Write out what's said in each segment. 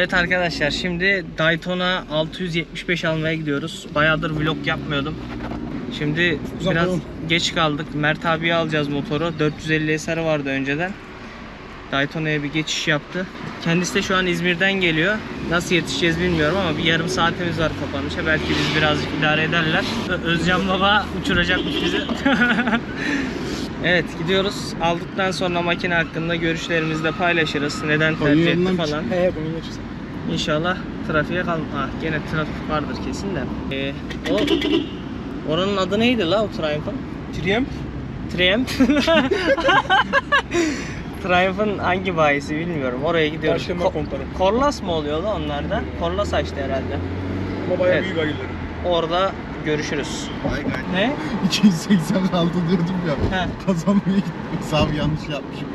Evet arkadaşlar şimdi Daytona 675 almaya gidiyoruz. Bayağıdır vlog yapmıyordum. Şimdi Uzak biraz yol. geç kaldık. Mert abiye alacağız motoru. 450 SR vardı önceden. Daytona'ya bir geçiş yaptı. Kendisi de şu an İzmir'den geliyor. Nasıl yetişeceğiz bilmiyorum ama bir yarım saatimiz var kapanışa. Belki biz birazcık idare ederler. Özcan Baba uçuracakmış bizi. evet gidiyoruz. Aldıktan sonra makine hakkında görüşlerimizi de paylaşırız. Neden tercih etti falan. He. İnşallah trafiğe kal... Ah gene trafik vardır kesin de. Ee, o oranın adı neydi la o Triumph'ın? Triumph. Triumph. Triumph'ın hangi bayisi bilmiyorum. Oraya gidiyoruz. Perşembe Ko-. Korlas mı oluyor da onlarda? Korlas açtı herhalde. Ama bayağı Evet. büyük ayıları. Orada görüşürüz. Ne? 286 diyordum ya. He. Kazanmaya gittim. Hesabı yanlış yapmışım.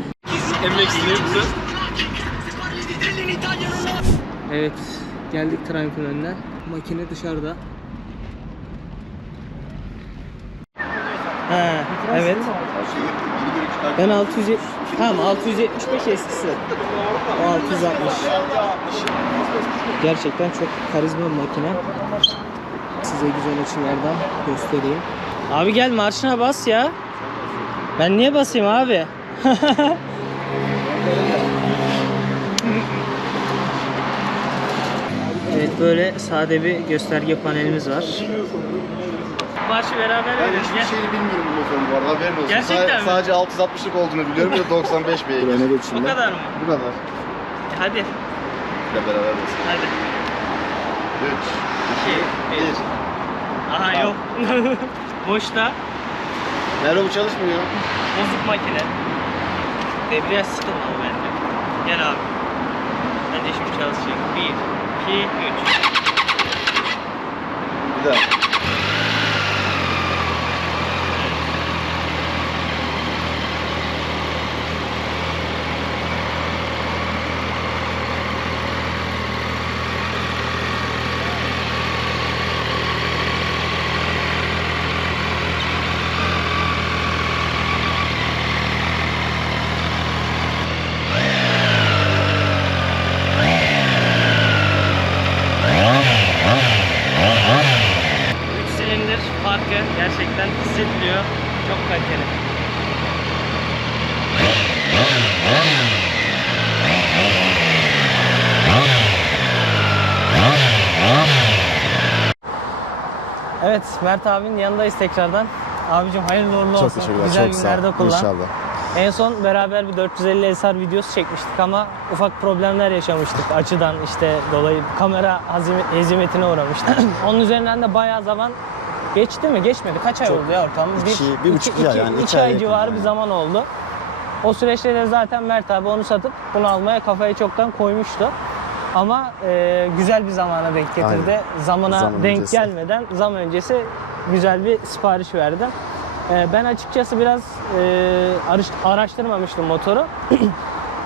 Emmek istiyor musun? Evet. Geldik Triumph'ın önüne. Makine dışarıda. He, evet. Ben 670 Tamam 675 eskisi. O 660. Gerçekten çok karizma bir makine. Size güzel açılardan göstereyim. Abi gel marşına bas ya. Ben niye basayım abi? evet böyle sade bir gösterge panelimiz var. Marşı beraber Ben hiçbir Gel. şeyi bilmiyorum bu motorun bu arada haberin olsun. Gerçekten mi? Sadece 660'lık olduğunu biliyorum ve 95 beygir. Öne geçeyim ben. kadar mı? Bu kadar. Hadi. Ile beraber basın. Hadi. 3, 2, 1. 1. Aha yok. Boşta. Merhaba çalışmıyor. Bozuk makine. Debriyaj sıkılmalı bence. Gel abi. Bence şimdi çalışacak. 1, 2, 3. Bir daha. Üç silindir farkı gerçekten hissediliyor. Çok kaliteli. Evet Mert abinin yanındayız tekrardan. Abicim hayırlı uğurlu olsun. Çok teşekkürler. Güzel çok sağ günlerde ol. kullan. İnşallah. En son beraber bir 450 SR videosu çekmiştik ama ufak problemler yaşamıştık açıdan işte dolayı kamera hezimetine uğramıştık. Onun üzerinden de bayağı zaman geçti mi? Geçmedi. Kaç ay Çok. oldu ya ortam? İki- bir buçuk iki, ay yani, iki iki ay ay civarı yani. bir zaman oldu. O süreçte de zaten Mert abi onu satıp bunu almaya kafayı çoktan koymuştu. Ama e, güzel bir zamana denk getirdi. Aynen. Zamana Zaman denk öncesi. gelmeden zam öncesi güzel bir sipariş verdi. E, ben açıkçası biraz e, araştırmamıştım motoru.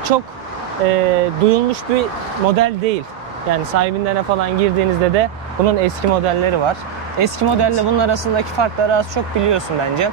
Çok e, duyulmuş bir model değil. Yani sahibinden falan girdiğinizde de bunun eski modelleri var. Eski modelle bunun arasındaki farkları az çok biliyorsun bence.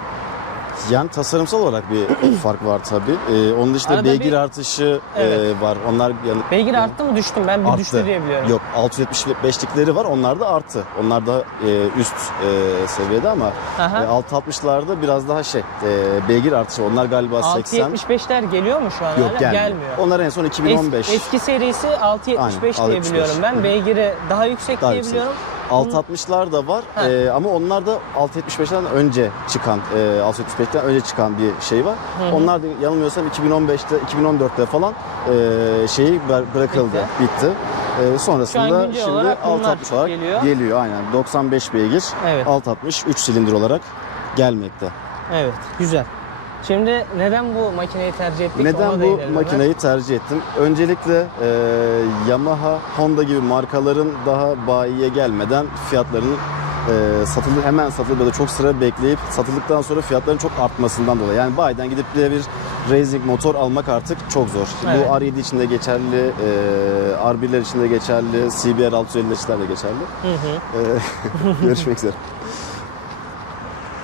Yani tasarımsal olarak bir fark var tabii. Ee, onun dışında Arada beygir bir- artışı Evet. e, var. Onlar yani Beygir arttı mı düştü mü? Ben bir arttı. düştü diye biliyorum. Yok 675'likleri var. Onlar da arttı. Onlar da e, üst e, seviyede ama Aha. e, 660'larda biraz daha şey e, beygir artışı. Onlar galiba 80. 675'ler geliyor mu şu an? Yok hala? gelmiyor. Onlar en son 2015. Es- eski serisi 675 Aynen, diye biliyorum 675. ben. Beygiri daha yüksek Daha diye yüksek. biliyorum. 660'lar da var Ha. Ee, ama onlar da 675'ten önce çıkan, e, 675'ten önce çıkan bir şey var. Onlar da yanılmıyorsam 2015'te, 2014'te falan e, şeyi bıra- bırakıldı, bitti. E, sonrasında güncel şimdi olarak bunlar 660 olarak geliyor. geliyor. aynen. 95 beygir, Evet. 660 3 silindir olarak gelmekte. Evet, güzel. Şimdi neden bu makineyi tercih ettik? Neden bu makineyi tercih ettim? Öncelikle e, Yamaha, Honda gibi markaların daha bayiye gelmeden fiyatlarının e, satıldı hemen satılıp ya da çok sıra bekleyip satıldıktan sonra fiyatların çok artmasından dolayı. Yani bayiden gidip de bir racing motor almak artık çok zor. Evet. Bu R7 için de geçerli, e, R1'ler için de geçerli, CBR 650'ler için de geçerli. Hı hı. Ee, Görüşmek üzere.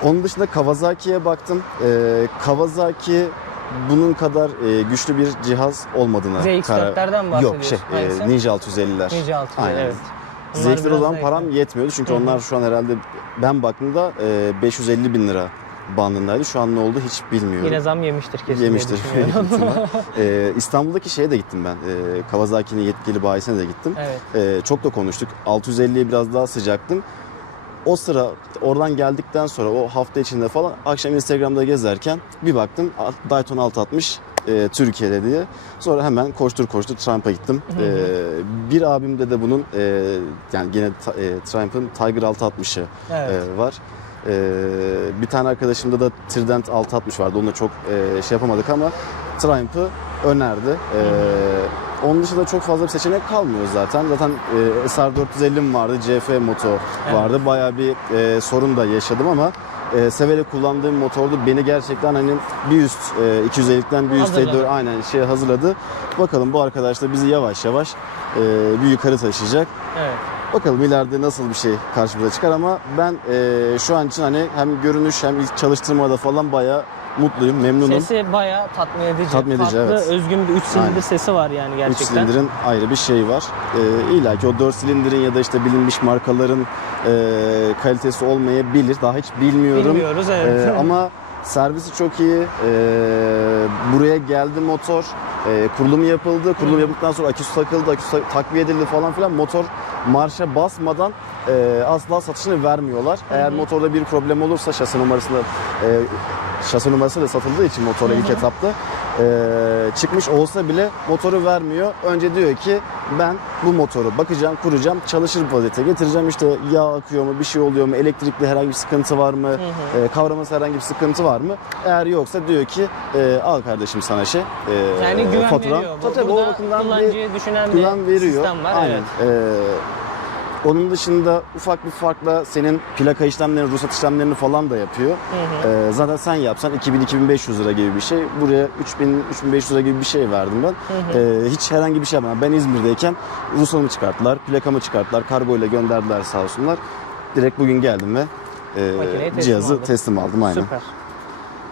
Onun dışında Kawasaki'ye baktım. Ee, Kawasaki bunun kadar e, güçlü bir cihaz olmadığına ZX4'lerden mi Yok şey e, Ninja 650'ler. Ninja 650 Aynen. evet. Bunlar ZX'ler o biraz zaman daha param yetmiyordu çünkü Hı onlar şu an herhalde ben baktığımda e, 550 bin lira bandındaydı. Şu an ne oldu hiç bilmiyorum. Yine zam yemiştir kesin Yemiştir. düşünüyorum. büyük ihtimal. e, İstanbul'daki şeye de gittim ben. E, Kawasaki'nin yetkili bayisine de gittim. evet. E, çok da konuştuk. 650'ye biraz daha sıcaktım. O sıra oradan geldikten sonra o hafta içinde falan akşam Instagram'da gezerken bir baktım Dayton 660 e, Türkiye'de diye. Sonra hemen koştur koştur Trump'a gittim. Hı hı. E, bir abimde de bunun e, yani yine ta- e, Trump'ın Tiger 660'ı Evet. e, var. E, bir tane arkadaşımda da Trident 660 vardı. Onunla çok e, şey yapamadık ama Triumph'ı önerdi. E, onun dışında çok fazla bir seçenek kalmıyor zaten. Zaten e, SR450'm vardı, CF moto vardı. Bayağı bir e, sorun da yaşadım ama e, severek kullandığım motordu. Beni gerçekten hani bir üst e, 250'likten bir üst Hazırladı. doğru aynen şey hazırladı. Bakalım bu arkadaş da bizi yavaş yavaş e, bir yukarı taşıyacak. evet. Bakalım ileride nasıl bir şey karşımıza çıkar ama ben e, şu an için hani hem görünüş hem ilk çalıştırmada falan bayağı mutluyum, memnunum. Sesi bayağı tatmin edici. Tatmin edici, Farklı, evet. özgün bir 3 silindir Aynen. sesi var yani 3 gerçekten. silindirin ayrı bir şeyi var. Ee, İlla ki o 4 silindirin ya da işte bilinmiş markaların e, kalitesi olmayabilir. Daha hiç bilmiyorum. Bilmiyoruz evet. Ee, ama servisi çok iyi. Ee, buraya geldi motor. Ee, kurulumu yapıldı. Kurulum yapıldıktan sonra aküsü takıldı. Aküsü tak- takviye edildi falan filan. Motor marşa basmadan e, asla satışını vermiyorlar. Eğer motorda bir problem olursa şasi numarasında e, şasi numarası da satıldığı için motora ilk etapta e, çıkmış olsa bile motoru vermiyor. Önce diyor ki ben bu motoru bakacağım, kuracağım, çalışır vaziyete getireceğim. İşte yağ akıyor mu, bir şey oluyor mu, elektrikli herhangi bir sıkıntı var mı, e, kavraması herhangi bir sıkıntı var mı? Eğer yoksa diyor ki e, al kardeşim sana şey. e, yani güven fatura. veriyor. Tabii tabii, o Burada bakımdan bir düşünen güven bir veriyor. sistem var. Aynen. Evet. Ee, onun dışında ufak bir farkla senin plaka işlemlerini, ruhsat işlemlerini falan da yapıyor. Hı hı. Ee, zaten sen yapsan 2000-2500 lira gibi bir şey. Buraya 3000-3500 lira gibi bir şey verdim ben. Ee, hiç herhangi bir şey yapmadım. Ben İzmir'deyken ruhsatımı çıkarttılar, plakamı çıkarttılar, kargoyla gönderdiler sağ olsunlar. Direkt bugün geldim ve e, teslim cihazı aldın. teslim aldım aynen. Süper.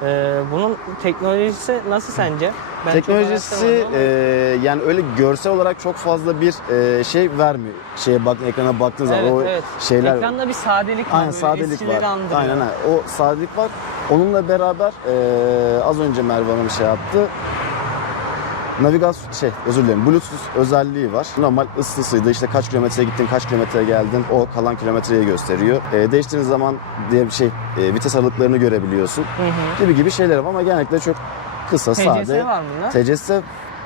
Ee, bunun teknolojisi nasıl sence? Ben Teknolojisi e, yani öyle görsel olarak çok fazla bir e, şey vermiyor. Şeye bak ekrana baktığın zaman Evet, o evet. şeyler Ekranda bir sadelik var. Aynen böyle sadelik var. andırıyor. Aynen aynen. O sadelik var. Onunla beraber e, az önce Merve Hanım şey yaptı. Navigasyon şey özür dilerim Bluetooth özelliği var. Normal ıslısıydı işte kaç kilometreye gittin kaç kilometreye geldin o kalan kilometreyi gösteriyor. E, değiştiğiniz zaman diye bir şey e, vites aralıklarını görebiliyorsun Hı hı. gibi gibi şeyler var ama genellikle çok kısa TCS sade. var mı bunda? TCS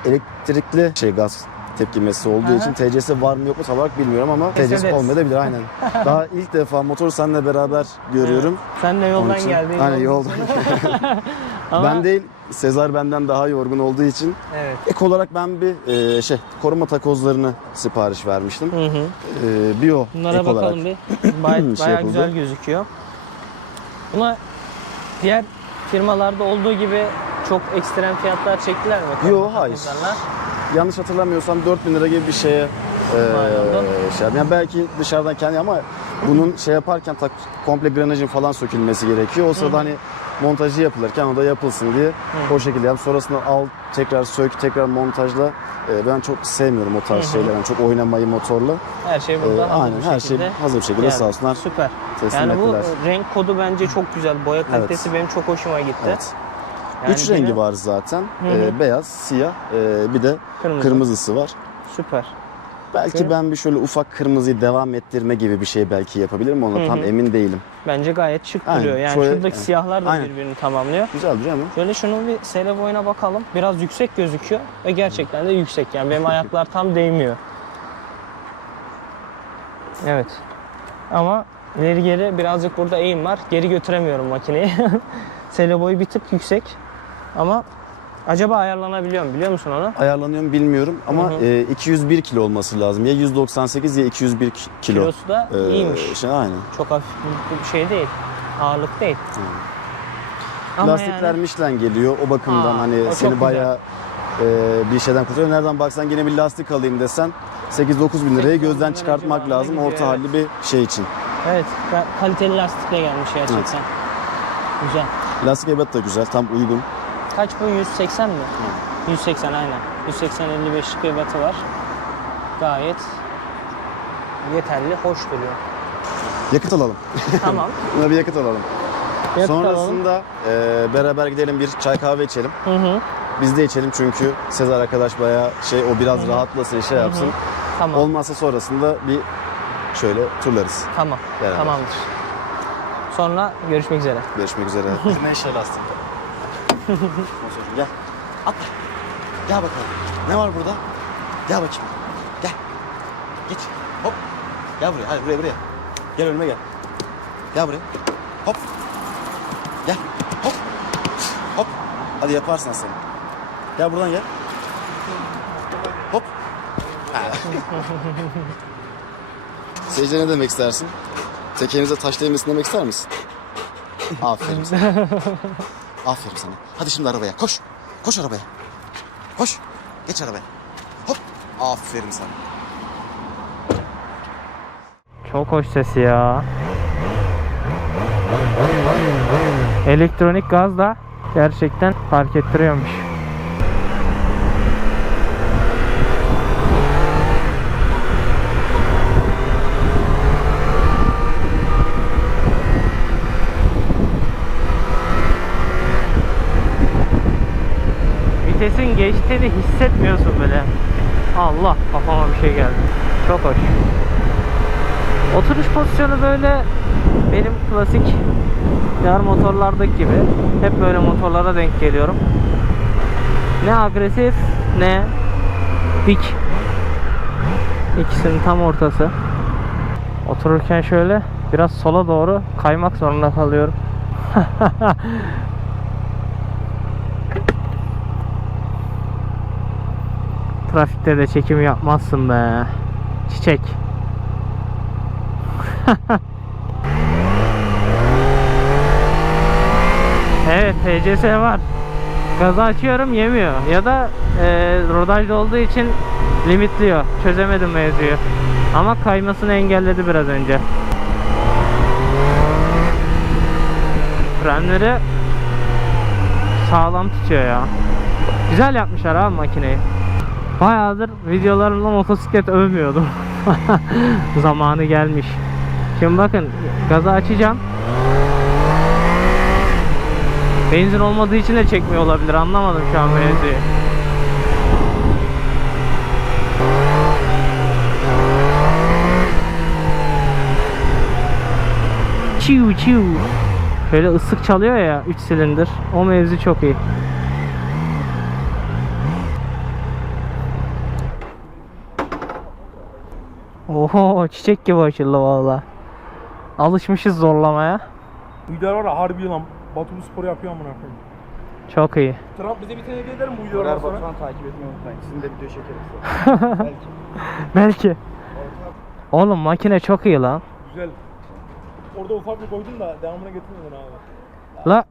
elektrikli şey gaz tepkimesi olduğu Aha. için TCS var mı yok mu tam olarak bilmiyorum ama TCS olmayabilir aynen. Daha ilk defa motoru seninle beraber görüyorum. Sen de yoldan geldin. Aynen yoldan. Ama- Ben değil Sezar benden daha yorgun olduğu için Evet. ek olarak ben bir e, şey koruma takozlarını sipariş vermiştim. Hı hı. E, bir o Bunlara ek bakalım olarak. bir. Baya, Şey bayağı yapıldı. güzel gözüküyor. Buna diğer firmalarda olduğu gibi çok ekstrem fiyatlar çektiler mi? Yo, hayır. Takozlarla? Yanlış hatırlamıyorsam 4000 lira gibi bir şeye e, şey yani belki dışarıdan kendi ama bunun şey yaparken tak, komple granajın falan sökülmesi gerekiyor. O sırada hani montajı yapılırken o da yapılsın diye o şekilde yap. Sonrasında al tekrar sök tekrar montajla. E, ben çok sevmiyorum o tarz Hı hı. şeyler. Yani çok oynamayı motorla. Her şey E, burada hazır aynen bir her şekilde. şey hazır bir şekilde geldi. sağ olsunlar. Süper. teslim Yani bu ettiler. renk kodu bence çok güzel. Boya kalitesi benim çok hoşuma gitti. Evet. Yani Üç rengi var zaten. Hı hı. E, beyaz, siyah, e, bir de Kırmızı. kırmızısı var. Süper. Belki Şöyle- ben bir şöyle ufak kırmızıyı devam ettirme gibi bir şey belki yapabilirim. Ona tam emin değilim. Bence gayet şık Aynen. duruyor. Yani Şöyle- şuradaki evet. siyahlar da Aynen. birbirini tamamlıyor. Güzel duruyor mu? Şöyle şunun bir sele boyuna bakalım. Biraz yüksek gözüküyor ve gerçekten de yüksek. Yani benim ayaklar tam değmiyor. Evet. Ama ileri geri birazcık burada eğim var. Geri götüremiyorum makineyi. sele boyu bir tık yüksek. Ama acaba ayarlanabiliyor mu biliyor musun onu? Ayarlanıyor mu bilmiyorum ama Hı hı. e, 201 kilo olması lazım. Ya 198 ya 201 ki- kilo. Kilosu da E, iyiymiş. Şey, aynen. Çok hafif bir şey değil. Ağırlık değil. Ama Lastikler yani- Michelin geliyor. O bakımdan Aa, hani çok seni güzel. bayağı e, bir şeyden kurtarıyor. Nereden baksan yine bir lastik alayım desen 8-9 bin lirayı 8-9 gözden bin çıkartmak civarında lazım gidiyor, orta evet. halli bir şey için. Evet, kaliteli lastikle gelmiş gerçekten. Güzel. Lastik ebat da güzel, tam uygun. Kaç bu? 180 mi? 180 aynen. 180 55'lik bir batı var. Gayet yeterli, hoş duruyor. Yakıt alalım. Tamam. Buna bir yakıt alalım. Yakıt alalım. Sonrasında e, beraber gidelim bir çay kahve içelim. Hı hı. Biz de içelim çünkü Sezar arkadaş bayağı şey o biraz rahatlasın şey yapsın. Tamam. Olmazsa sonrasında bir şöyle turlarız. Tamam. Beraber. Tamamdır. Sonra görüşmek üzere. Görüşmek üzere. ne işe lastik? Gel. Atla. Gel bakalım. Ne var burada? Gel bakayım. Gel. Geç. Hop. Gel buraya. Hadi buraya buraya. Gel önüme gel. Gel buraya. Hop. Gel. Hop. Hop. Hadi yaparsın sen. Gel buradan gel. Hop. Seyirciye ne demek istersin? Tekerinize taş değmesin demek ister misin? Aferin sana. Aferin sana. Hadi şimdi arabaya koş. Koş arabaya. Koş. Geç arabaya. Hop. Aferin sana. Çok hoş sesi ya. Elektronik gaz da gerçekten fark ettiriyormuş. Vitesin geçtiğini hissetmiyorsun böyle. Allah kafama bir şey geldi. Çok hoş. Oturuş pozisyonu böyle benim klasik yar motorlardaki gibi. Hep böyle motorlara denk geliyorum. Ne agresif ne dik. İkisinin tam ortası. Otururken şöyle biraz sola doğru kaymak zorunda kalıyorum. Trafikte de çekim yapmazsın be. Çiçek. Evet TCS var. Gazı açıyorum yemiyor. Ya da e, rodajda olduğu için limitliyor. Çözemedim mevzuyu. Ama kaymasını engelledi biraz önce. Frenleri sağlam tutuyor ya. Güzel yapmışlar abi makineyi. Bayağıdır videolarımda motosiklet övmüyordum. Zamanı gelmiş. Şimdi bakın gazı açacağım. Benzin olmadığı için de çekmiyor olabilir. Anlamadım şu an mevzuyu. Çiu çiu. Şöyle ıslık çalıyor ya 3 silindir. O mevzu çok iyi. Oho çiçek gibi açıldı valla. Alışmışız zorlamaya. Bu videolar var ya harbi lan. Batu bu sporu yapıyor amına koyayım. Çok iyi. Trump bize bir tane hediye eder mi bu videolardan sonra? takip etmeyi unutmayın. Sizin de video çekeriz. Belki. Belki. Oğlum makine çok iyi lan. Güzel. Orada ufak bir koydum da devamına getirmedin abi. La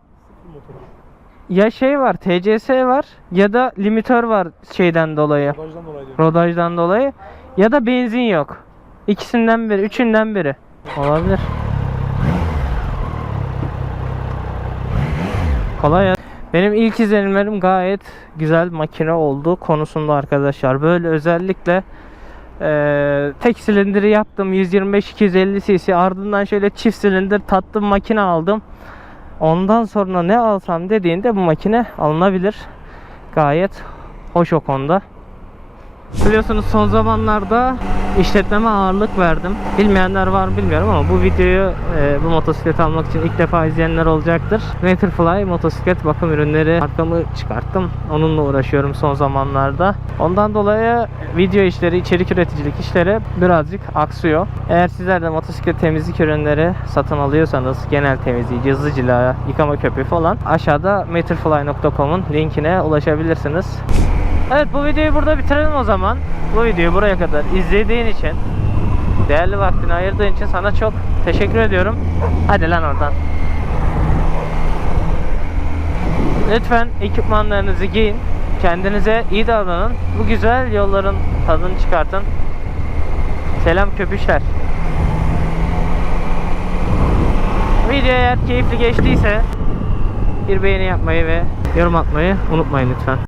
ya şey var TCS var ya da limitör var şeyden dolayı. Bagajdan dolayı diyorum. Rodajdan dolayı ya da benzin yok. İkisinden biri, üçünden biri. Olabilir. Kolay ya. Benim ilk izlenimlerim gayet güzel makine oldu konusunda arkadaşlar. Böyle özellikle eee, tek silindiri yaptım 125-250 cc ardından şöyle çift silindir tattım makine aldım. Ondan sonra ne alsam dediğinde bu makine alınabilir. Gayet hoş o konuda. Biliyorsunuz son zamanlarda işletmeme ağırlık verdim. Bilmeyenler var bilmiyorum ama bu videoyu e, bu motosiklet almak için ilk defa izleyenler olacaktır. Meterfly motosiklet bakım ürünleri markamı çıkarttım. Onunla uğraşıyorum son zamanlarda. Ondan dolayı video işleri, içerik üreticilik işleri birazcık aksıyor. Eğer sizler de motosiklet temizlik ürünleri satın alıyorsanız genel temizliği, hızlı cila, yıkama köpüğü falan aşağıda meterfly.com'un linkine ulaşabilirsiniz. Evet bu videoyu burada bitirelim o zaman. Bu videoyu buraya kadar izlediğin için, değerli vaktini ayırdığın için sana çok teşekkür ediyorum. Hadi lan oradan. Lütfen ekipmanlarınızı giyin. Kendinize iyi davranın. Bu güzel yolların tadını çıkartın. Selam köpüşler. Video eğer keyifli geçtiyse bir beğeni yapmayı ve yorum atmayı unutmayın lütfen.